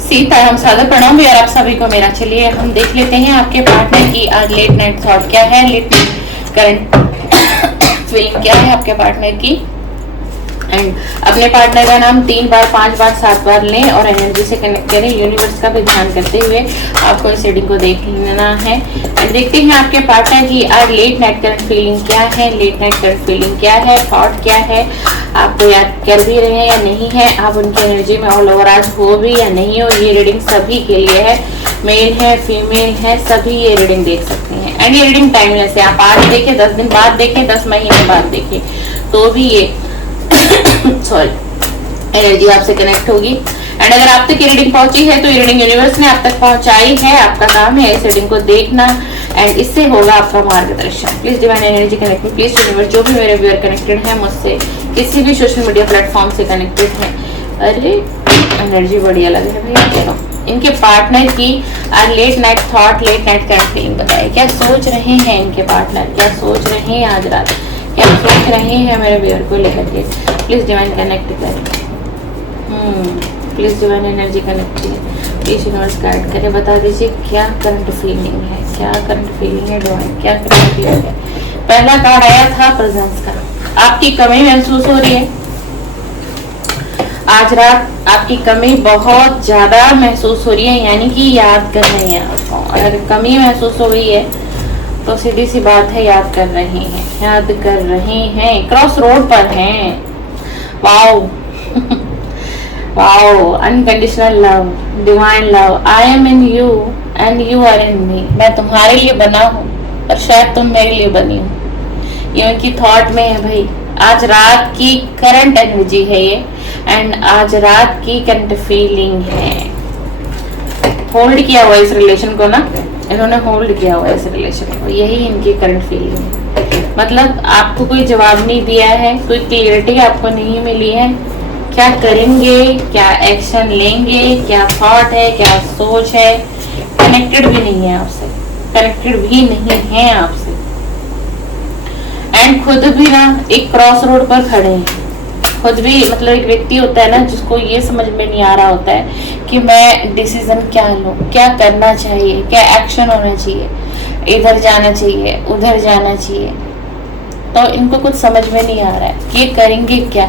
सीताराम सादर प्रणाम भी और आप सभी को मेरा। चलिए हम देख लेते हैं आपके पार्टनर की आज लेट नाइट थॉट क्या है, लेट करंट फीलिंग क्या है आपके पार्टनर की। एंड अपने पार्टनर का नाम 3 बार 5 बार 7 बार लें और एनर्जी से कनेक्ट करें। यूनिवर्स का भी ध्यान करते हुए आपको इस रीडिंग को देख लेना है। एंड देखते हैं आपके पार्टनर की आज लेट नाइट करंट फीलिंग क्या है, लेट नाइट करंट फीलिंग क्या है, थॉट क्या है, आपको याद कर भी रहे हैं या नहीं है, आप उनकी एनर्जी में ऑल ओवर आज हो भी या नहीं हो। ये रीडिंग सभी के लिए है, मेल है फीमेल है, सभी ये रीडिंग देख सकते हैं। एंड ये रीडिंग टाइमलेस है, आप आज देखें 10 दिन बाद देखें 10 महीने बाद देखें तो भी ये सॉरी एनर्जी आपसे कनेक्ट होगी। एंड अगर आप तक ये रीडिंग पहुंची है तो ये रीडिंग यूनिवर्स ने आप तक पहुंचाई है। आपका काम है इस रीडिंग को देखना एंड इससे होगा आपका मार्गदर्शन। प्लीज डिवाइन एनर्जी कनेक्ट में, प्लीज यूनिवर्स जो भी मेरे व्यूअर कनेक्टेड है मुझसे किसी भी सोशल मीडिया प्लेटफॉर्म से कनेक्टेड है, अरे एनर्जी बढ़िया लग रही है भैया, चलो इनके पार्टनर की आज late night thought, late night current feeling बताइए। क्या सोच रहे हैं इनके पार्टनर, क्या सोच रहे हैं आज रात, क्या सोच रहे हैं मेरे व्यूअर को लेकर के। प्लीज डिवाइन कनेक्ट करें, प्लीज डिवाइन एनर्जी कनेक्ट करें, प्लीज यूनिवर्स गाइड करें, बता दीजिए क्या करंट फीलिंग है, क्या करंट फीलिंग है डिवाइन, क्या करंट फीलिंग है। पहला कार्ड आया था प्रेजेंस का, आपकी कमी महसूस हो रही है आज रात, आपकी कमी बहुत ज्यादा महसूस हो रही है, यानी कि याद कर रहे हैं आपको। अगर कमी महसूस हो रही है तो सीधी सी बात है याद कर रहे हैं, याद कर रहे हैं, क्रॉस रोड पर हैं। Wow wow, unconditional love, divine love, I am in you and you are in me. मैं तुम्हारे लिए बना हूँ और शायद तुम मेरे लिए बनी हो। ये उनकी थॉट में है भाई, आज रात की करंट एनर्जी है ये एंड आज रात की करंट फीलिंग है। होल्ड किया हुआ इस रिलेशन को ना, इन्होंने होल्ड किया हुआ इस रिलेशन को, यही इनकी करंट फीलिंग है। मतलब आपको कोई जवाब नहीं दिया है, कोई क्लियरिटी आपको नहीं मिली है, क्या करेंगे, क्या एक्शन लेंगे, क्या थॉट है, क्या सोच है। कनेक्टेड भी नहीं है आपसे, कनेक्टेड भी नहीं है आपसे एंड खुद भी ना एक क्रॉस रोड पर खड़े हैं। खुद भी मतलब एक व्यक्ति होता है ना जिसको ये समझ में नहीं आ रहा होता है कि मैं डिसीजन क्या लूं, क्या करना चाहिए, क्या एक्शन होना चाहिए, इधर जाना चाहिए उधर जाना चाहिए। तो इनको कुछ समझ में नहीं आ रहा है कि ये करेंगे क्या,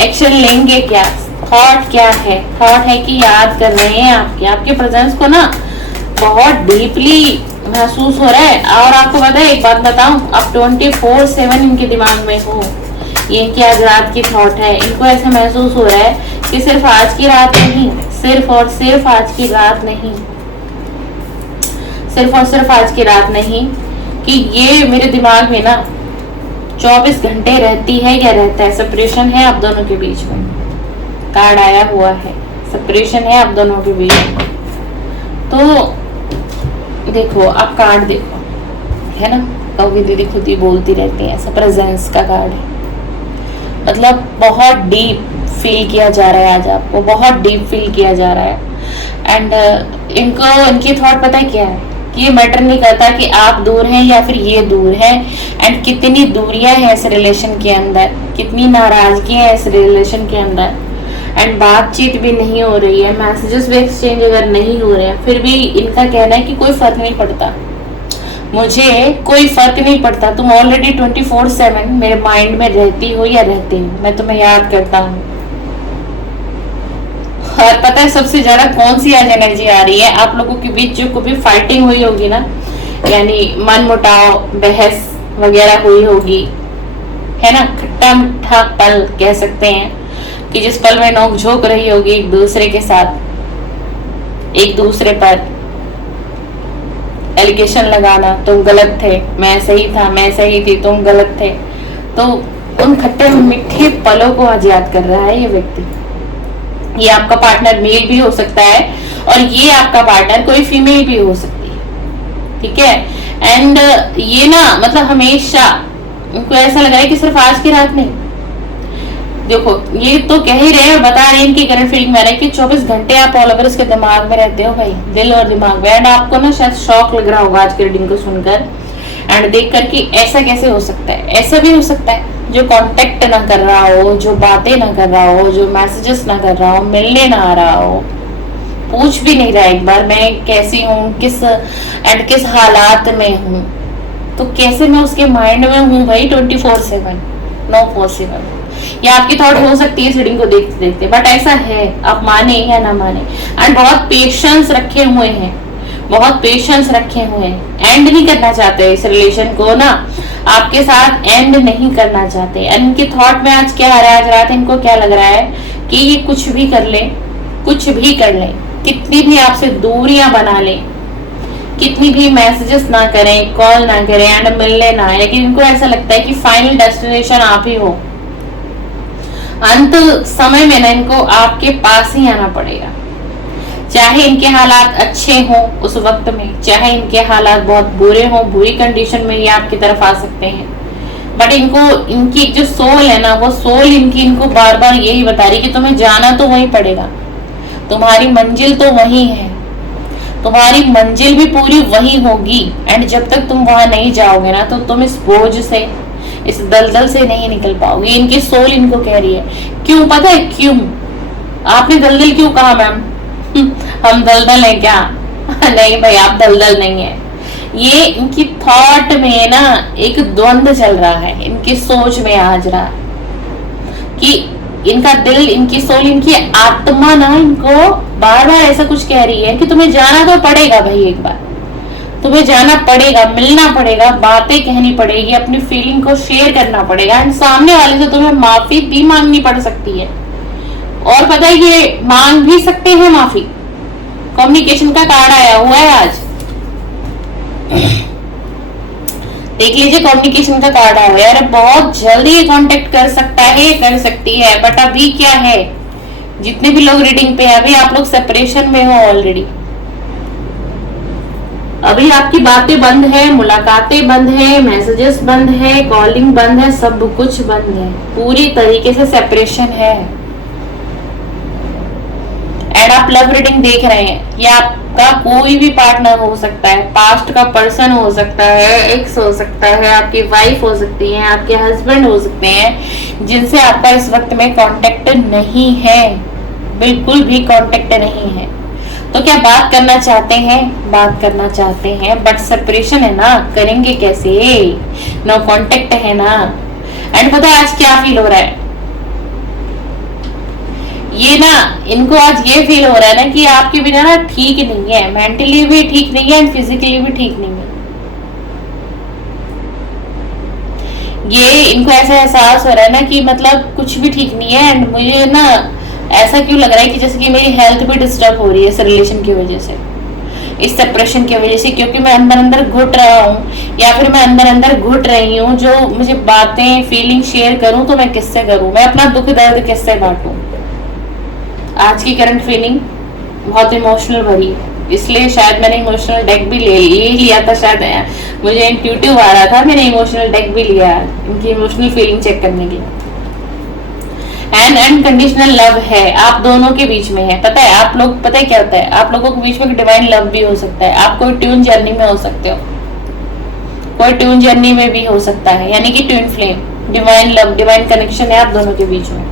एक्शन लेंगे क्या, थॉट क्या है। थॉट है कि याद कर रहे हैं आपके प्रेजेंस को ना बहुत डीपली महसूस हो रहा है। और आपको पता है एक बात बताऊं, आप 24/7 इनके दिमाग में हो। ये इनकी आज रात की थॉट है, इनको ऐसा महसूस हो रहा है कि सिर्फ आज की रात नहीं, सिर्फ और सिर्फ आज की रात नहीं, सिर्फ और सिर्फ आज की रात नहीं, कि ये मेरे दिमाग में ना 24 घंटे रहती है या रहता है। सेपरेशन है आप दोनों के बीच में, कार्ड आया हुआ है, सेपरेशन है आप दोनों के बीच में। तो देखो आप कार्ड देखो, है ना, कहोगे दीदी खुद ही बोलती रहती है, ऐसा प्रेजेंस का कार्ड है। मतलब बहुत डीप फील किया जा रहा है आज आपको, बहुत डीप फील किया जा रहा है एंड इनको इनकी थॉट पता है क्या है कि ये मैटर नहीं करता कि आप दूर हैं या फिर ये दूर है एंड कितनी दूरियां हैं इस रिलेशन के अंदर, कितनी नाराजगी है इस रिलेशन के अंदर एंड बातचीत भी नहीं हो रही है, मैसेजेस भी एक्सचेंज अगर नहीं हो रहे हैं, फिर भी इनका कहना है कि कोई फर्क नहीं पड़ता, मुझे कोई फर्क नहीं पड़ता, तुम ऑलरेडी 24/7 मेरे माइंड में रहती हो या रहते हो, मैं तुम्हें याद करता हूँ। और पता है सबसे ज्यादा कौन सी आज एनर्जी आ रही है आप लोगों के बीच, जो कभी फाइटिंग हुई होगी ना, यानी मन मुटाव बहस वगैरह हुई होगी, है ना, खट्टा मीठा पल कह सकते हैं कि जिस पल में नोक झोंक रही होगी एक दूसरे के साथ, एक दूसरे पर एलिगेशन लगाना, तुम गलत थे मैं सही था, मैं सही थी तुम गलत थे। तो उन खट्टे मीठे पलों को आज याद कर रहा है ये व्यक्ति। ये आपका पार्टनर मेल भी हो सकता है और ये आपका पार्टनर कोई फीमेल भी हो सकती है, ठीक है। एंड ये ना मतलब हमेशा उनको ऐसा लग रहा है कि सिर्फ आज की रात नहीं, देखो ये तो कह ही रहे हैं और बता रहे हैं इनकी करंट फीलिंग में रहे कि 24 घंटे आप ऑल ओवर इसके दिमाग में रहते हो भाई, दिल और दिमाग में। एंड आपको ना शायद शॉक लग रहा होगा आज की रीडिंग को सुनकर एंड देख कर कि ऐसा कैसे हो सकता है। ऐसा भी हो सकता है जो कांटेक्ट ना कर रहा हो, जो बातें ना कर रहा हो, जो मैसेजेस ना कर रहा हो, मिलने ना आ रहा हो, पूछ भी नहीं रहा एक बार मैं कैसी हूँ, किस हालात में हूँ, तो कैसे मैं उसके माइंड में हूँ भाई 24/7? No possible. या आपकी थॉट हो सकती है रीडिंग को देखते देखते, बट ऐसा है, आप माने या ना माने। एंड बहुत पेशेंस रखे हुए हैं, बहुत पेशेंस रखे हुए हैं, एंड नहीं करना चाहते इस रिलेशन को ना, आपके साथ एंड नहीं करना चाहते। एंड इनके थॉट में आज क्या आ रहा है, आज रात इनको क्या लग रहा है कि ये कुछ भी कर ले, कुछ भी कर ले, कितनी भी आपसे दूरियां बना ले, कितनी भी मैसेजेस ना करें, कॉल ना करें, एंड मिलने ना आए, लेकिन इनको ऐसा लगता है कि फाइनल डेस्टिनेशन आप ही हो। अंत समय में ना इनको आपके पास ही आना पड़ेगा, चाहे इनके हालात अच्छे हों उस वक्त में, चाहे इनके हालात बहुत बुरे हों, बुरी कंडीशन में ये आपकी तरफ आ सकते हैं। बट इनको, इनकी जो सोल है ना, वो सोल इनको बार बार यही बता रही कि तुम्हें जाना तो वहीं पड़ेगा, तुम्हारी मंजिल तो वहीं है, तुम्हारी मंजिल भी पूरी वही होगी। एंड जब तक तुम वहां नहीं जाओगे ना, तो तुम इस बोझ से, इस दलदल से नहीं निकल पाओगे। इनकी सोल इनको कह रही है। क्यों पता है क्यों? आपने दलदल क्यों कहा मैम? हम दलदल है क्या? नहीं भाई, आप दलदल नहीं है। ये इनकी थॉट में ना एक द्वंद चल रहा है, इनकी सोच में आज रहा कि इनका दिल, इनकी सोल, इनकी आत्मा ना इनको बार बार ऐसा कुछ कह रही है कि तुम्हें जाना तो पड़ेगा भाई, एक बार तुम्हें जाना पड़ेगा, मिलना पड़ेगा, बातें कहनी पड़ेगी, अपनी फीलिंग को शेयर करना पड़ेगा, एंड सामने वाले से तुम्हें माफी भी मांगनी पड़ सकती है। और पता है ये मांग भी सकते हैं माफी। कम्युनिकेशन का कार्ड आया हुआ है आज, देख लीजिए, कम्युनिकेशन का कार्ड आया हुआ है। अरे बहुत जल्दी कांटेक्ट कर सकता है, कर सकती है, बट अभी क्या है, जितने भी लोग रीडिंग पे हैं, अभी आप लोग सेपरेशन में हो ऑलरेडी। अभी आपकी बातें बंद है, मुलाकातें बंद है, मैसेजेस बंद है, कॉलिंग बंद है, सब कुछ बंद है, पूरी तरीके से सेपरेशन है। एंड आप लव रीडिंग देख रहे हैं, या आपका कोई भी पार्टनर हो सकता है, पास्ट का पर्सन हो सकता है, एक्स हो सकता है, आपकी वाइफ हो सकती है, आपके हस्बैंड हो सकते हैं, जिनसे आपका इस वक्त में कांटेक्ट नहीं है, बिल्कुल भी कांटेक्ट नहीं है। तो क्या बात करना चाहते हैं? बात करना चाहते हैं, बट सेपरेशन है ना, करेंगे कैसे? नो कांटेक्ट है ना। एंड पता है आज क्या फील हो रहा है, ये ना इनको आज ये फील हो रहा है ना कि आपके बिना ना ठीक नहीं है, मेंटली भी ठीक नहीं है, एंड फिजिकली भी ठीक नहीं है। ये इनको ऐसा एहसास हो रहा है ना कि मतलब कुछ भी ठीक नहीं है, एंड मुझे ना ऐसा क्यों लग रहा है कि जैसे कि मेरी हेल्थ भी डिस्टर्ब हो रही है इस रिलेशन की वजह से, इस सेपरेशन की वजह से, क्योंकि मैं अंदर अंदर घुट रहा हूँ, या फिर मैं अंदर अंदर घुट रही हूँ। जो मुझे बातें, फीलिंग शेयर करूँ तो मैं किससे करूँ, मैं अपना दुख दर्द किससे बांटूं। आज की करंट फीलिंग बहुत इमोशनल भरी है, इसलिए शायद मैंने इमोशनल डेक भी ले लिया था, शायद मुझे इंट्यूटिव आ रहा था, मैंने इमोशनल डेक भी लिया इनकी इमोशनल फीलिंग चेक करने के लिए। एंड अनकंडीशनल लव है आप दोनों के बीच में है। पता है आप लोग, पता है क्या होता है, आप लोगों के बीच में डिवाइन लव भी हो सकता है। आप कोई ट्यून जर्नी में हो सकते हो, कोई ट्यून जर्नी में भी हो सकता है, यानी कि twin flame, divine love, divine connection है आप दोनों के बीच में।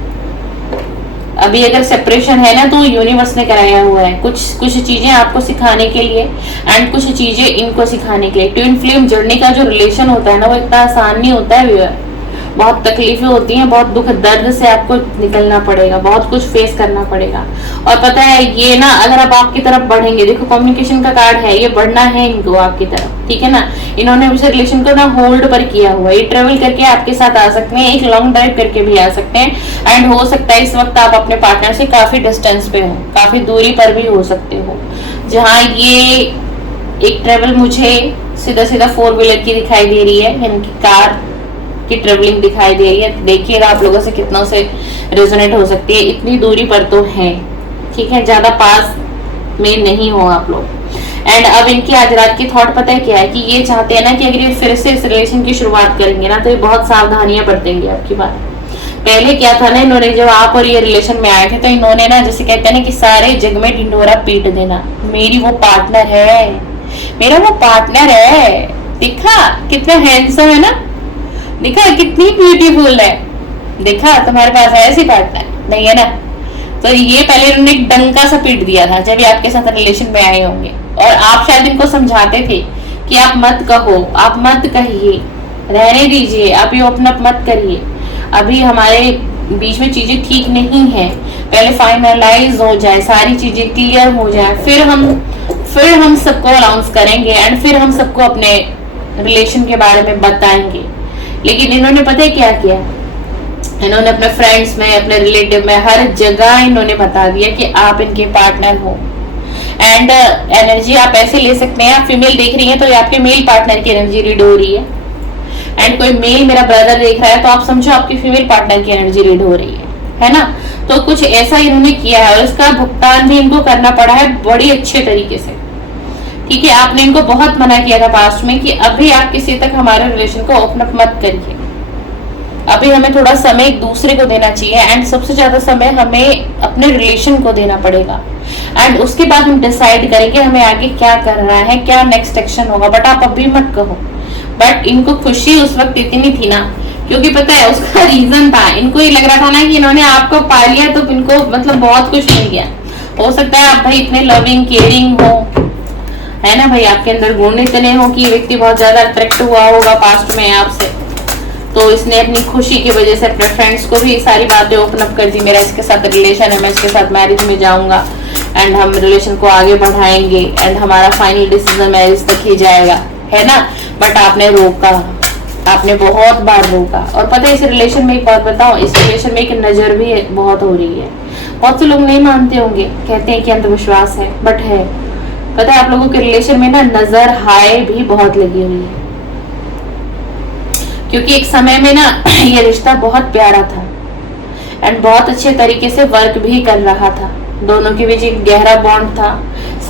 अभी अगर सेपरेशन है ना, तो यूनिवर्स ने कराया हुआ है कुछ चीजें आपको सिखाने के लिए, एंड कुछ चीजें इनको सिखाने के लिए। ट्विन फ्लेम जर्नी का जो रिलेशन होता है ना, वो इतना आसान नहीं होता है व्यूअर, बहुत तकलीफें होती हैं, बहुत दुख दर्द से आपको निकलना पड़ेगा, बहुत कुछ फेस करना पड़ेगा। और पता है ये ना, अगर आप आपकी तरफ बढ़ेंगे, देखो कम्युनिकेशन का कार्ड है, ये बढ़ना है इनको आपकी तरफ, ठीक है ना। इन्होंने उस रिलेशन को ना होल्ड पर किया हुआ है, ये ट्रेवल करके आपके साथ आ सकते हैं, एक लॉन्ग ड्राइव करके भी आ सकते हैं, एंड हो सकता है इस वक्त आप अपने पार्टनर से काफी डिस्टेंस पे हो, काफी दूरी पर भी हो सकते हो। जहाँ ये एक ट्रेवल मुझे सीधा सीधा 4 व्हीलर की दिखाई दे रही है, यानी कि कार की ट्रेवलिंग दिखाई दे रही है। देखिएगा आप लोगों से कितना से रेजोनेट हो सकती है, इतनी दूरी पर तो है, ठीक है, ज्यादा पास में नहीं हो आप लोग। एंड अब इनकी आज रात की थॉट पता है क्या है, कि ये चाहते हैं ना कि अगर ये फिर से इस रिलेशन की शुरुआत करेंगे ना, तो ये बहुत सावधानियां बरतेंगे आपकी बात। पहले क्या था ना, इन्होंने जब आप और ये रिलेशन में आए थे, तो इन्होंने ना, जैसे कहते हैं ना कि सारे जग में ढिंढोरा पीट देना, मेरी वो पार्टनर है, मेरा वो पार्टनर है, दिखा कितना हैंडसम है ना, दिखा कितनी ब्यूटीफुल है, देखा तुम्हारे पास है ऐसी पार्टनर नहीं है ना। तो ये पहले इन्होंने एक डंका सा पीट दिया था जब ये आपके साथ रिलेशन में आए होंगे, और आप शायद इनको समझाते थे कि आप मत कहो, आप मत कहिए, रहने दीजिए, आप ये ओपन अप मत करिए, अभी हमारे बीच में चीजें ठीक नहीं है, पहले फाइनलाइज हो जाए, सारी चीजें क्लियर हो जाए, फिर हम सबको अनाउंस करेंगे एंड फिर हम सबको अपने रिलेशन के बारे में बताएंगे। लेकिन इन्होंने पता है क्या किया, इन्होंने अपने फ्रेंड्स में, अपने रिलेटिव में, हर जगह इन्होंने बता दिया कि आप इनके पार्टनर हो। एंड एनर्जी आप ऐसे ले सकते हैं, आप फीमेल देख रही हैं तो ये आपके मेल पार्टनर की एनर्जी रीड हो रही है, एंड कोई मेल मेरा ब्रदर देख रहा है तो आप समझो आपकी फीमेल पार्टनर की एनर्जी रीड हो रही है ना। तो कुछ ऐसा इन्होंने किया है और इसका भुगतान भी इनको करना पड़ा है बड़ी अच्छे तरीके से। ठीक है, आपने इनको बहुत मना किया था पास्ट में कि अभी आप किसी तक हमारे रिलेशन को ओपन अप मत करिए, अभी हमें थोड़ा समय एक दूसरे को देना चाहिए, एंड सबसे ज्यादा समय हमें अपने रिलेशन को देना पड़ेगा, एंड उसके बाद हम डिसाइड करेंगे हमें आगे क्या करना है, क्या नेक्स्ट एक्शन होगा, बट आप अभी मत कहो। बट इनको खुशी उस वक्त इतनी थी ना, क्योंकि पता है उसका रीजन था, इनको ये लग रहा था ना कि इन्होंने आपको पा लिया तो इनको मतलब बहुत कुछ मिल गया। हो सकता है आप भाई इतने लविंग केयरिंग हो, है ना भाई, आपके अंदर गुण इतने हो कि व्यक्ति बहुत ज्यादा अट्रैक्ट हुआ होगा पास्ट में आपसे, तो इसने अपनी खुशी की वजह से अपने फ्रेंड्स को भी सारी बातें ओपन अप कर दी, मेरा इसके साथ रिलेशन है, मैं इसके साथ मैरिज में जाऊंगा, एंड हम रिलेशन को आगे बढ़ाएंगे, एंड हमारा फाइनल डिसीजन मैरिज तक ही जाएगा, है ना। बट आपने रोका, आपने बहुत बार रोका। और पता है इस रिलेशन में एक बात बताओ, इस रिलेशन में एक नजर भी बहुत हो रही है। बहुत से लोग नहीं मानते होंगे, कहते हैं कि अंधविश्वास है, बट है। पता है आप लोगों के रिलेशन में ना नजर हाय भी बहुत लगी हुई है, क्योंकि एक समय में ना ये रिश्ता बहुत प्यारा था एंड बहुत अच्छे तरीके से वर्क भी कर रहा था, दोनों के बीच एक गहरा बॉन्ड था,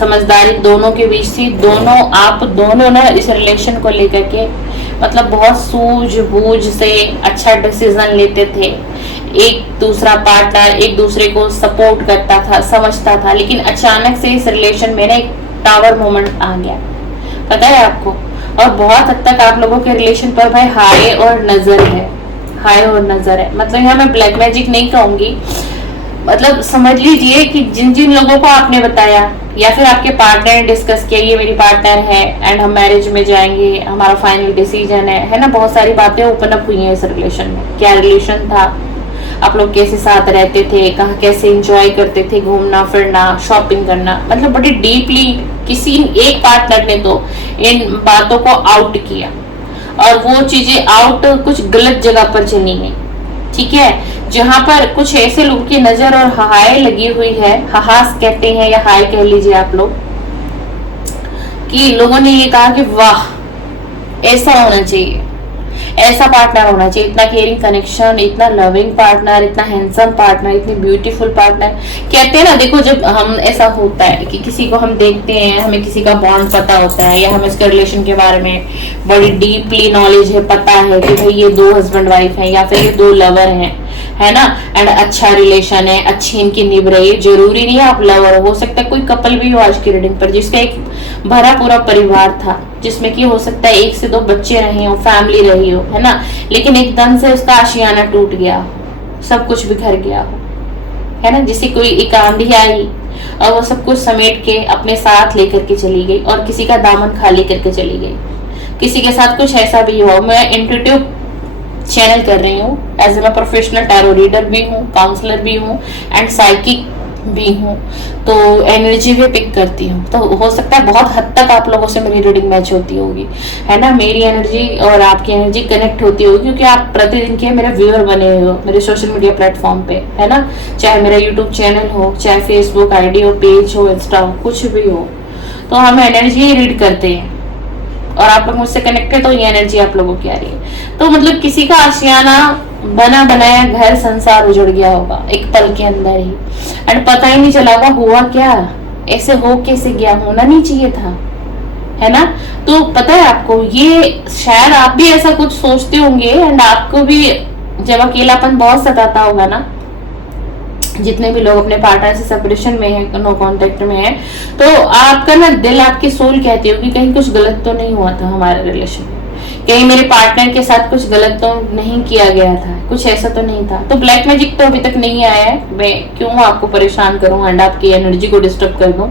समझदारी दोनों के बीच थी, आप दोनों ना इस रिलेशन को लेकर के मतलब बहुत सूझबूझ से अच्छा डिसीजन लेते थे, एक दूसरा पार्टनर एक दूसरे को सपोर्ट करता था, समझता था। लेकिन अचानक से इस रिलेशन में ना एक टावर मोमेंट आ गया, पता है आपको, और बहुत हद तक आप लोगों के रिलेशन पर भाई हाय और नजर है, हाय और नजर है। मतलब यहाँ मैं ब्लैक मैजिक नहीं कहूंगी, मतलब समझ लीजिए कि जिन जिन लोगों को आपने बताया या फिर आपके पार्टनर ने डिस्कस किया ये मेरी पार्टनर है एंड हम मैरिज में जाएंगे, हमारा फाइनल डिसीजन है ना, बहुत सारी बातें ओपन अप हुई हैं इस रिलेशन में। क्या रिलेशन था, आप लोग कैसे साथ रहते थे, कहाँ कैसे एंजॉय करते थे, घूमना फिरना, शॉपिंग करना, मतलब बड़ी डीपली किसी एक पार्टनर ने तो इन बातों को आउट किया, और वो चीजें आउट कुछ गलत जगह पर चली गई। ठीक है, जहां पर कुछ ऐसे लोगों की नजर और हाय लगी हुई है, हाहास कहते हैं या हाय कह लीजिए आप लोग, कि लोगों ने ये कहा कि वाह ऐसा होना चाहिए, ऐसा पार्टनर होना चाहिए, इतना केयरिंग कनेक्शन, इतना लविंग पार्टनर, इतना हैंडसम पार्टनर, इतनी ब्यूटीफुल पार्टनर। कहते हैं ना, देखो जब हम ऐसा होता है कि किसी को हम देखते हैं, हमें किसी का बॉन्ड पता होता है या हमें इसके रिलेशन के बारे में बड़ी डीपली नॉलेज है, पता है कि भाई ये 2 हस्बैंड वाइफ है या फिर ये 2 लवर हैं, है ना, एंड अच्छा रिलेशन है, अच्छी इनकी निभ रही है। जरूरी नहीं है आप लवर हो सकता है कोई कपल भी हो आज की रीडिंग पर जिसका एक भरा पूरा परिवार था, जिसमें कि हो सकता है 1 से 2 बच्चे रहे हो, फैमिली रही हो, है ना, लेकिन एकदम से उसका आशियाना टूट गया, सब कुछ बिखर गया हो, है ना, जिसे कोई एक आंधी आई और वो सब कुछ समेट के अपने साथ लेकर के चली गई और किसी का दामन खाली करके चली गई। किसी के साथ कुछ ऐसा भी हो, मैं इंट्यूटिव चैनल कर रही हूँ, एज ए मैं प्रोफेशनल टैरो रीडर भी हूँ, काउंसलर भी हूँ एंड साइकिक भी हूँ, तो एनर्जी भी पिक करती हूँ। तो हो सकता है बहुत हद तक आप लोगों से मेरी रीडिंग मैच होती होगी, है ना, मेरी एनर्जी और आपकी एनर्जी कनेक्ट होती होगी, क्योंकि आप प्रतिदिन के मेरे व्यूअर बने हुए हो मेरे सोशल मीडिया प्लेटफॉर्म पे, है ना, चाहे मेरा यूट्यूब चैनल हो, चाहे फेसबुक आईडी हो, पेज हो, इंस्टा हो, कुछ भी हो, तो हम एनर्जी रीड करते हैं और आप लोग मुझसे कनेक्टेड, तो ये एनर्जी आप लोगों की आ रही है। तो मतलब किसी का आशियाना बना बनाया घर संसार उजड़ गया होगा एक पल के अंदर ही, एंड पता ही नहीं चला होगा हुआ क्या, ऐसे हो कैसे गया, होना नहीं चाहिए था, है ना। तो पता है आपको, ये शायद आप भी ऐसा कुछ सोचते होंगे एंड आपको भी जब अकेलापन बहुत सताता होगा ना, जितने भी लोग अपने पार्टनर से सेपरेशन में है, नो कांटेक्ट में है, तो आपका ना दिल, आपकी सोल कहती होगी कहीं कुछ गलत तो नहीं हुआ था हमारे रिलेशन में, कहीं मेरे पार्टनर के साथ कुछ गलत तो नहीं किया गया था, कुछ ऐसा तो नहीं था। तो ब्लैक मैजिक तो अभी तक नहीं आया है, मैं क्यों आपको परेशान करूं एंड आपकी एनर्जी को डिस्टर्ब कर दूं।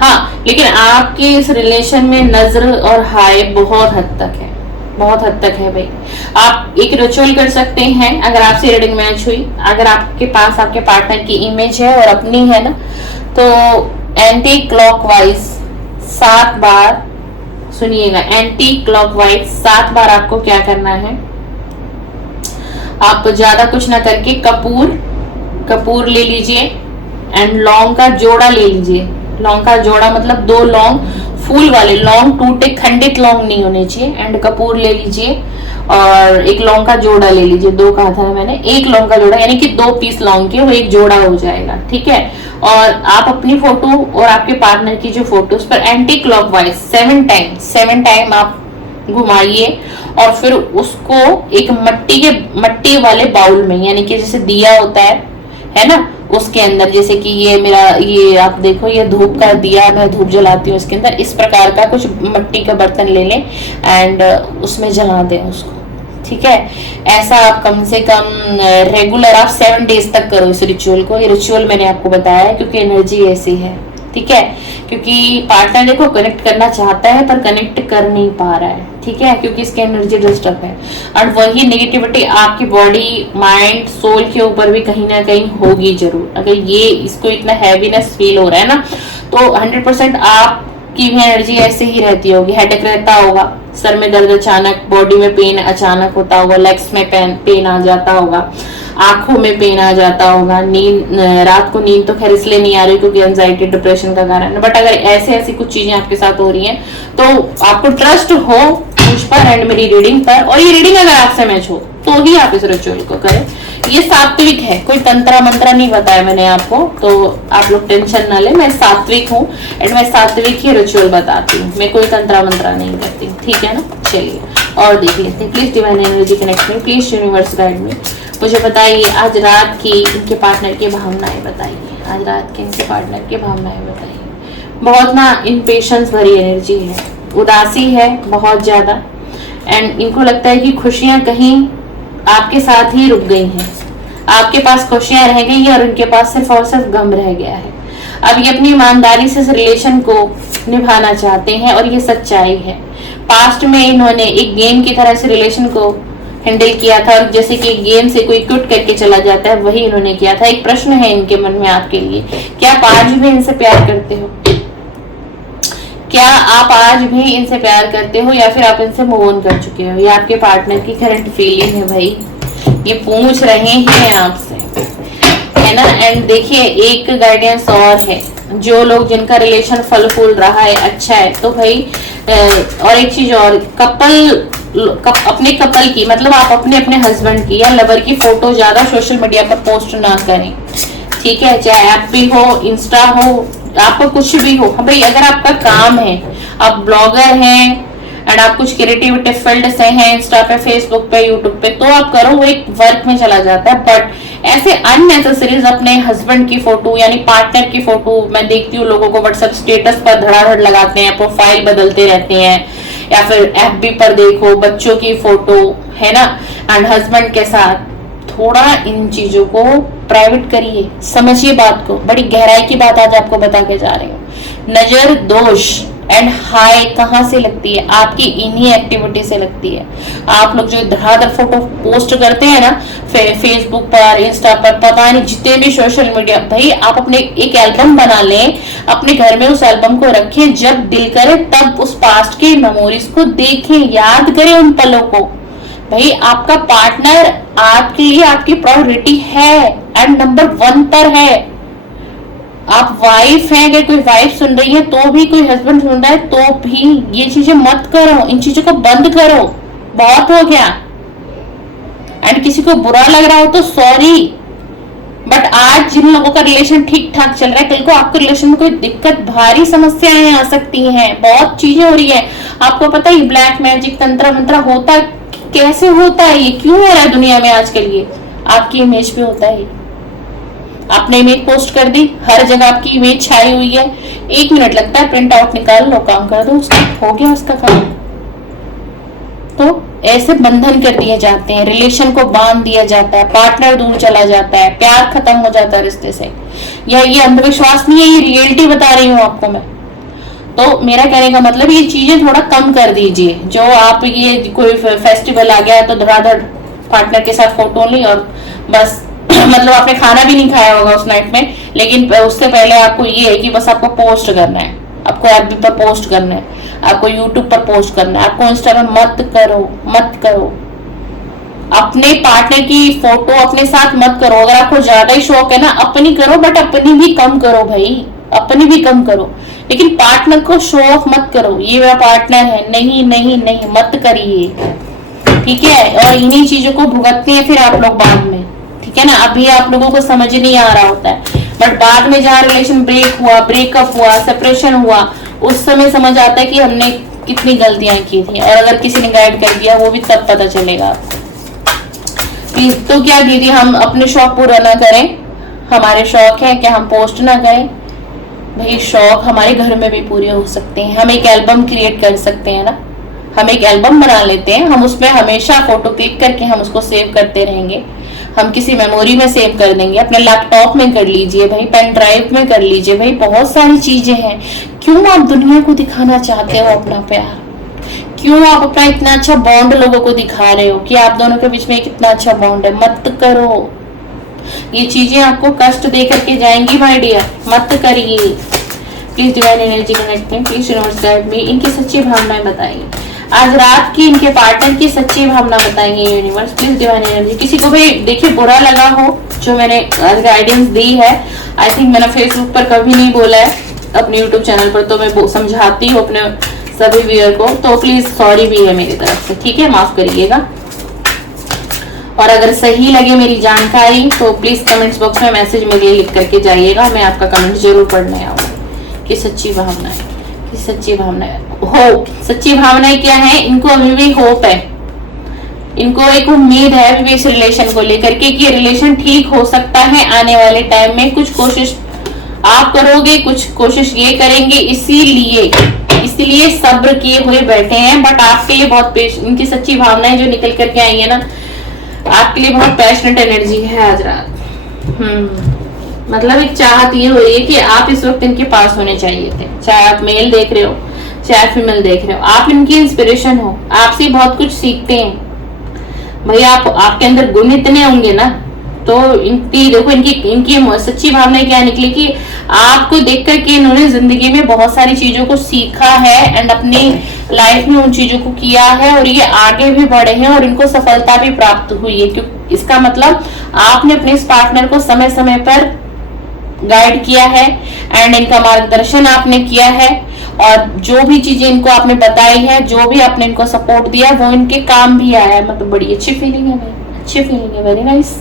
हाँ, लेकिन आपके इस रिलेशन में नजर और हाय बहुत हद तक है, बहुत हद तक है भाई। आप एक रिचुअल कर सकते हैं अगर आपसे रीडिंग मैच हुई, अगर आपके पास आपके पार्टनर की इमेज है और अपनी है ना, तो एंटी क्लॉकवाइज 7 बार, सुनिएगा, एंटी क्लॉकवाइज 7 बार आपको क्या करना है, आप ज्यादा कुछ ना करके कपूर ले लीजिए एंड लौंग का जोड़ा ले लीजिए। लौंग का जोड़ा मतलब 2 लौंग, फूल वाले लौंग, टूटे खंडित लौंग नहीं होने चाहिए, एंड कपूर ले लीजिए और एक लौंग का जोड़ा ले लीजिए। 2 कहा था मैंने, 1 लौंग का जोड़ा, यानी कि 2 पीस लौंग के वो एक जोड़ा हो जाएगा, ठीक है। और आप अपनी फोटो और आपके पार्टनर की जो फोटो उस पर एंटी क्लॉकवाइज 7 टाइम आप घुमाइए और फिर उसको एक मट्टी वाले बाउल में, यानी कि जैसे दिया होता है ना, उसके अंदर, जैसे कि ये आप देखो, ये धूप का दिया, मैं धूप जलाती हूँ इसके अंदर, इस प्रकार का कुछ मट्टी का बर्तन ले लें एंड उसमें जला दें उसको, ठीक है। ऐसा आप कम से कम रेगुलर आप 7 डेज तक करो इस रिचुअल को। ये रिचुअल मैंने आपको बताया है क्योंकि एनर्जी ऐसी है, ठीक है। क्योंकि पार्टनर देखो कनेक्ट करना चाहता है पर कनेक्ट कर नहीं पा रहा है, ठीक है, क्योंकि इसकी एनर्जी डिस्टर्ब है और वही नेगेटिविटी आपकी बॉडी, माइंड, सोल के ऊपर भी कहीं ना कहीं होगी जरूर। अगर ये इसको इतना हैवीनेस फील हो रहा है ना, तो 100% आपकी भी एनर्जी ऐसे ही रहती होगी। हेडेक रहता होगा, सर में दर्द अचानक, बॉडी में पेन अचानक होता होगा, लेग्स में पेन आ जाता होगा, आंखों में पेन आ जाता होगा, नींद, रात को नींद तो खैर इसलिए नहीं आ रही क्योंकि एंजाइटी डिप्रेशन का कारण। बट अगर ऐसी कुछ चीजें आपके साथ हो रही हैं तो आपको ट्रस्ट हो मुझ पर एंड मेरी रीडिंग पर, और ये रीडिंग अगर आपसे मैच हो तो ही आप इस रिचुअल को करें। ये सात्विक है, कोई तंत्रा मंत्रा नहीं बताया मैंने आपको, तो आप लोग टेंशन ना ले। मैं सात्विक हूँ एंड मैं सात्विक ही रिचुअल बताती हूँ, मैं कोई तंत्रा मंत्रा नहीं करती, ठीक है ना। चलिए और देख लेते हैं। Please divine energy connect me, please universe guide me. मुझे बताइए आज रात की इनके पार्टनर की भावनाएं बताइए, आज रात के इनके पार्टनर की भावनाएं बताइए। बहुत ना इम्पेशंस भरी एनर्जी है, उदासी है बहुत ज्यादा, एंड इनको लगता है कि खुशियां कहीं आपके साथ ही रुक गई हैं, आपके पास खुशियां रह गई और उनके पास सिर्फ और सिर्फ गम रह गया है। अब ये अपनी ईमानदारी से इस रिलेशन को निभाना चाहते हैं और ये सच्चाई है। पास्ट में इन्होंने एक गेम की तरह से रिलेशन को हैंडल किया था, और जैसे कि गेम से कोई क्विट करके चला जाता है वही इन्होंने किया था। एक प्रश्न है इनके मन में आपके लिए, क्या आप आज भी इनसे प्यार करते हो? क्या आप आज भी इनसे प्यार करते हो या फिर आप इनसे मूव ऑन कर चुके हो? ये आपके पार्टनर की करंट फीलिंग है भाई, ये पूछ रहे हैं आपसे, है ना। एंड देखिए एक गाइडेंस और है, जो लोग जिनका रिलेशन फल फूल रहा है, अच्छा है, तो भाई और एक चीज और, अपने कपल की, मतलब आप अपने अपने हस्बैंड की या लवर की फोटो ज्यादा सोशल मीडिया पर पोस्ट ना करें, ठीक है। चाहे ऐप भी हो, इंस्टा हो, आपका कुछ भी हो भाई, अगर आपका काम है, आप ब्लॉगर हैं एंड आप कुछ क्रिएटिविटी फील्ड से हैं, इंस्टा पे, फेसबुक पे, यूट्यूब पे, तो आप करो, वो एक वर्क में चला जाता है। बट ऐसे अननेसेसरीज अपने हस्बैंड की फोटो यानी पार्टनर की फोटो, मैं देखती हूँ लोगों को व्हाट्सएप स्टेटस पर धड़ाधड़ लगाते हैं, प्रोफाइल बदलते रहते हैं, या फिर एफबी पर देखो बच्चों की फोटो, है ना, एंड हस्बैंड के साथ। थोड़ा इन चीजों को प्राइवेट करिए, समझिए बात को, बड़ी गहराई की बात आज आपको बता के जा रही हूँ। नजर दोष एंड हाई कहाँ से लगती है? आपकी इन्हीं एक्टिविटी से लगती है। आप लोग जो धड़ाधड़ फोटो पोस्ट करते हैं ना फेसबुक पर, इंस्टा पर, पता नहीं जितने भी सोशल मीडिया, भाई आप अपने एक एल्बम बना लें, अपने घर में उस एल्बम को रखें, जब दिल करे तब उस पास्ट के मेमोरीज को देखें, याद करें उन पलों को। भाई आपका पार्टनर आपके लिए आपकी प्रायोरिटी है एंड नंबर 1 पर है। आप वाइफ हैं, अगर कोई वाइफ सुन रही है तो भी, कोई हस्बैंड सुन रहा है तो भी, ये चीजें मत करो, इन चीजों को बंद करो, बहुत हो गया। एंड किसी को बुरा लग रहा हो तो सॉरी, बट आज जिन लोगों का रिलेशन ठीक ठाक चल रहा है, कल को आपके रिलेशन में कोई दिक्कत, भारी समस्याएं आ सकती हैं, बहुत चीजें हो रही है। आपको पता है ब्लैक मैजिक, तंत्र मंत्र होता कैसे होता है, ये क्यों हो रहा है दुनिया में आजकल? ये आपकी इमेज पे होता है। आपने इमेज पोस्ट कर दी, हर जगह आपकी इमेज छाई हुई है, 1 मिनट लगता है, प्रिंट आउट निकाल लो, काम कर दो, उसका हो गया उसका काम। तो ऐसे बंधन कर दिए जाते हैं, रिलेशन को बांध दिया जाता है, पार्टनर दूर चला जाता है, प्यार खत्म हो जाता है रिश्ते से। या ये अंधविश्वास नहीं है, ये रियलिटी बता रही हूँ आपको मैं। तो मेरा कहने का मतलब ये चीजें थोड़ा कम कर दीजिए। जो आप ये कोई फेस्टिवल आ गया तो धड़ाधड़ पार्टनर के साथ फोटो ली और बस मतलब आपने खाना भी नहीं खाया होगा उस नाइट में, लेकिन उससे पहले आपको ये है कि बस आपको पोस्ट करना है, आपको एफबी पर पोस्ट करना है, आपको यूट्यूब पर पोस्ट करना है, आपको इंस्टाग्राम मत करो। अपने पार्टनर की फोटो अपने साथ मत करो। अगर आपको ज्यादा ही शौक है ना, अपनी करो, बट अपनी भी कम करो भाई, अपनी भी कम करो, लेकिन पार्टनर को शो ऑफ मत करो, ये मेरा पार्टनर है, नहीं नहीं नहीं, मत करिए, ठीक है। और इन्हीं चीजों को भुगतते हैं फिर आप लोग बाद में, ठीक है ना। अभी आप लोगों को समझ नहीं आ रहा होता है, बट बाद में जहाँ रिलेशन ब्रेकअप हुआ, सेपरेशन हुआ, उस समय समझ आता है कि हमने कितनी गलतियां की थी। और अगर किसी ने गाइड कर दिया वो भी तब पता चलेगा आपको। तो क्या दीदी हम अपने शौक पूरा ना करें? हमारे शौक है क्या हम पोस्ट ना करें? भाई शौक हमारे घर में भी पूरे हो सकते हैं। हम एक एल्बम क्रिएट कर सकते हैं ना, हम एक एल्बम बना लेते हैं, हम उसमें हमेशा फोटो क्लिक करके हम उसको सेव करते रहेंगे। हम किसी मेमोरी में सेव कर देंगे, अपने लैपटॉप में कर लीजिए भाई, पेन ड्राइव में कर लीजिए भाई, बहुत सारी चीजें हैं। क्यों आप दुनिया को दिखाना चाहते हो अपना प्यार? क्यों आप अपना इतना अच्छा बॉन्ड लोगों को दिखा रहे हो कि आप दोनों के बीच में एक इतना अच्छा बॉन्ड है? मत करो, ये चीजें आपको कष्ट दे करके जाएंगी माय डियर, मत करिए। प्लीज डिवाइन एनर्जी कनेक्ट में, प्लीज यूनिवर्स गाइड मी, इनकी सच्ची भावनाएं बताइए। आज रात की इनके पार्टनर की सच्ची भावना बताएंगे यूनिवर्स, प्लीज डिवाइन एनर्जी। किसी को भी देखिए बुरा लगा हो जो मैंने गाइडेंस दी है, आई थिंक मैंने फेसबुक पर कभी नहीं बोला है, अपने यूट्यूब चैनल पर तो मैं समझाती हूँ अपने सभी व्यूअर को, तो प्लीज सॉरी भी है मेरी तरफ से, ठीक है, माफ करिएगा। और अगर सही लगे मेरी जानकारी तो प्लीज कमेंट्स बॉक्स में मैसेज मेरे लिए लिख करके जाइएगा, मैं आपका कमेंट जरूर पढ़ने आऊंगी। कि सच्ची भावना है, कि सच्ची भावना है, होप, सच्ची भावनाएं क्या है? इनको अभी भी होप है, इनको एक उम्मीद है अभी भी इस रिलेशन को लेकर के कि रिलेशन ठीक हो सकता है आने वाले टाइम में। कुछ कोशिश आप करोगे, कुछ कोशिश ये करेंगे, इसीलिए सब्र किए हुए बैठे हैं। बट आपके लिए बहुत इनकी सच्ची भावनाएं जो निकल करके आई है ना, आपके लिए बहुत पैशनेट एनर्जी है आज रात। मतलब एक चाहत ये हो रही है कि आप इस वक्त इनके पास होने चाहिए थे, चाहे आप मेल देख रहे हो चाहे फीमेल देख रहे हो, आप इनकी इंस्पिरेशन हो, आपसे बहुत कुछ सीखते हैं भाई। आपके अंदर गुण इतने होंगे ना, तो इनकी देखो इनकी सच्ची भावना क्या निकली कि आपको देख करके इन्होंने जिंदगी में बहुत सारी चीजों को सीखा है एंड अपनी लाइफ में उन चीजों को किया है, और ये आगे भी बढ़े हैं और इनको सफलता भी प्राप्त हुई है। क्योंकि इसका मतलब आपने अपने इस पार्टनर को समय समय पर गाइड किया है एंड इनका मार्गदर्शन आपने किया है, और जो भी चीजें इनको आपने बताई है, जो भी आपने इनको सपोर्ट दिया, वो इनके काम भी आया है। मतलब बड़ी अच्छी फीलिंग है भाई, अच्छी फीलिंग है, वेरी नाइस।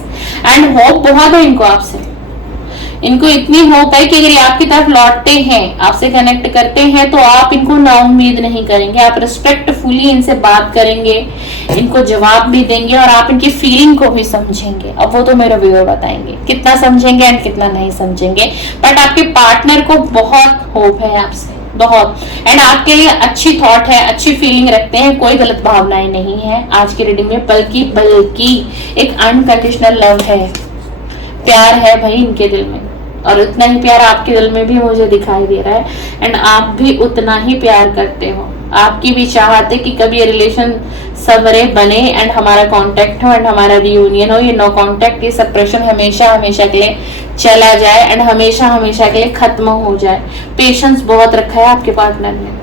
एंड होप बहुत है इनको आपसे, इनको इतनी होप है कि अगर ये आपकी तरफ लौटते हैं, आपसे कनेक्ट करते हैं, तो आप इनको नाउम्मीद नहीं करेंगे, आप रिस्पेक्टफुली इनसे बात करेंगे, इनको जवाब भी देंगे और आप इनकी फीलिंग को भी समझेंगे। अब वो तो मेरे व्यूअर बताएंगे कितना समझेंगे एंड कितना नहीं समझेंगे, बट आपके पार्टनर को बहुत होप है आपसे, बहुत, एंड आपके लिए अच्छी थॉट है, अच्छी फीलिंग रखते हैं, कोई गलत भावनाएं नहीं है आज की रीडिंग में, बल्कि एक अनकंडीशनल लव है, प्यार है भाई इनके दिल में, और उतना ही प्यार आपके दिल में भी मुझे दिखाई दे रहा है। एंड आप भी उतना ही प्यार करते हो, आपकी भी चाहत है कि कभी ये रिलेशन सवरे बने एंड हमारा कांटेक्ट हो एंड हमारा रियूनियन हो। ये नो कांटेक्ट, ये सेपरेशन हमेशा हमेशा के लिए चला जाए एंड हमेशा हमेशा के लिए खत्म हो जाए। पेशेंस बहुत रखा है आपके पार्टनर ने,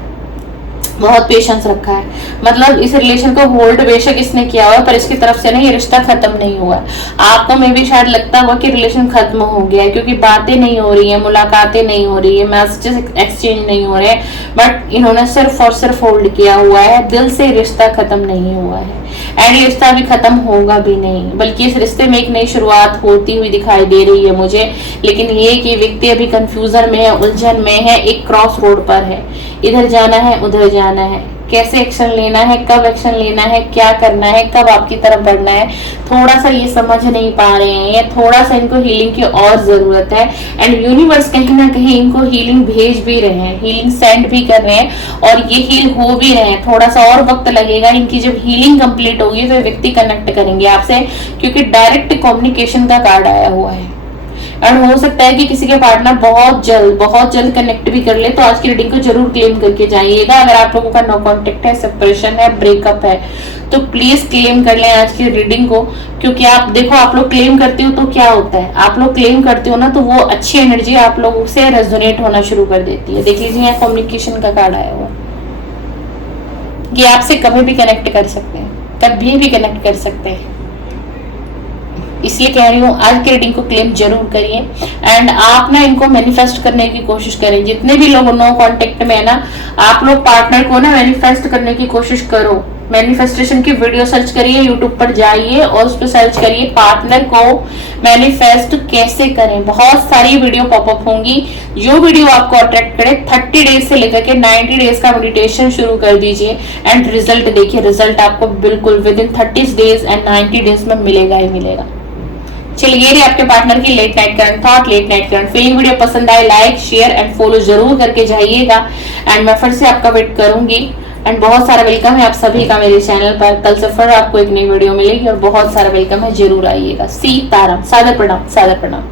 बहुत पेशेंस रखा है। मतलब इस रिलेशन को होल्ड बेशक इसने किया हुआ, पर इसकी तरफ से ना ये रिश्ता खत्म नहीं हुआ। आपको में भी शायद लगता होगा कि रिलेशन खत्म हो गया है, क्योंकि बातें नहीं हो रही है, मुलाकातें नहीं हो रही है, मैसेजेस एक्सचेंज नहीं हो रहे, बट इन्होंने सिर्फ और सिर्फ होल्ड किया हुआ है। दिल से रिश्ता खत्म नहीं हुआ है एंड ये रिश्ता भी खत्म होगा भी नहीं, बल्कि इस रिश्ते में एक नई शुरुआत होती हुई दिखाई दे रही है मुझे। लेकिन ये कि व्यक्ति अभी कंफ्यूजन में है, उलझन में है, एक क्रॉस रोड पर है, इधर जाना है उधर जाना है, कैसे एक्शन लेना है, कब एक्शन लेना है, क्या करना है, कब आपकी तरफ बढ़ना है, थोड़ा सा ये समझ नहीं पा रहे हैं, या थोड़ा सा इनको हीलिंग की और जरूरत है। एंड यूनिवर्स कहीं ना कहीं इनको हीलिंग भेज भी रहे हैं, हीलिंग सेंड भी कर रहे हैं और ये हील हो भी रहे हैं। थोड़ा सा और वक्त लगेगा, इनकी जब हीलिंग कंप्लीट होगी तो व्यक्ति कनेक्ट करेंगे आपसे, क्योंकि डायरेक्ट कम्युनिकेशन का कार्ड आया हुआ है। एंड हो सकता है कि किसी के पार्टनर बहुत जल्द कनेक्ट भी कर ले, तो आज की रीडिंग को जरूर क्लेम करके जाइएगा। अगर आप लोगों का नो कांटेक्ट है, सेपरेशन है, ब्रेकअप है, तो प्लीज क्लेम कर लें आज की रीडिंग को, क्योंकि आप देखो, आप लोग क्लेम करते हो तो क्या होता है, आप लोग क्लेम करते हो ना तो वो अच्छी एनर्जी आप लोगों से रेजोनेट होना शुरू कर देती है। देख लीजिए यहाँ कम्युनिकेशन का कार्ड आया हुआ, ये आपसे कभी भी कनेक्ट कर सकते हैं, कभी भी कनेक्ट कर सकते हैं। इसलिए कह रही हूँ आज की रीडिंग को क्लेम जरूर करिए। एंड आप ना इनको मैनिफेस्ट करने की कोशिश करें। जितने भी लोग नो कांटेक्ट में है ना, आप लोग पार्टनर को ना मैनिफेस्ट करने की कोशिश करो। मैनिफेस्टेशन की वीडियो सर्च करिए, यूट्यूब पर जाइए और उस पर सर्च करिए पार्टनर को मैनिफेस्ट कैसे करें। बहुत सारी वीडियो पॉपअप होंगी, जो वीडियो आपको अट्रैक्ट करे। 30 डेज से लेकर के 90 डेज का मेडिटेशन शुरू कर दीजिए एंड रिजल्ट देखिए। रिजल्ट आपको बिल्कुल within 30 days and 90 days में मिलेगा ही मिलेगा। चलिए, ये आपके पार्टनर की late night current thought, late night current feeling. Video पसंद आए लाइक शेयर एंड फॉलो जरूर करके जाइएगा। एंड मैं फिर से आपका वेट करूंगी। एंड बहुत सारा वेलकम है आप सभी का मेरे चैनल पर। कल से फिर आपको एक नई वीडियो मिलेगी और बहुत सारा वेलकम है, जरूर आइएगा। सीताराम, सादर प्रणाम, सादर प्रणाम।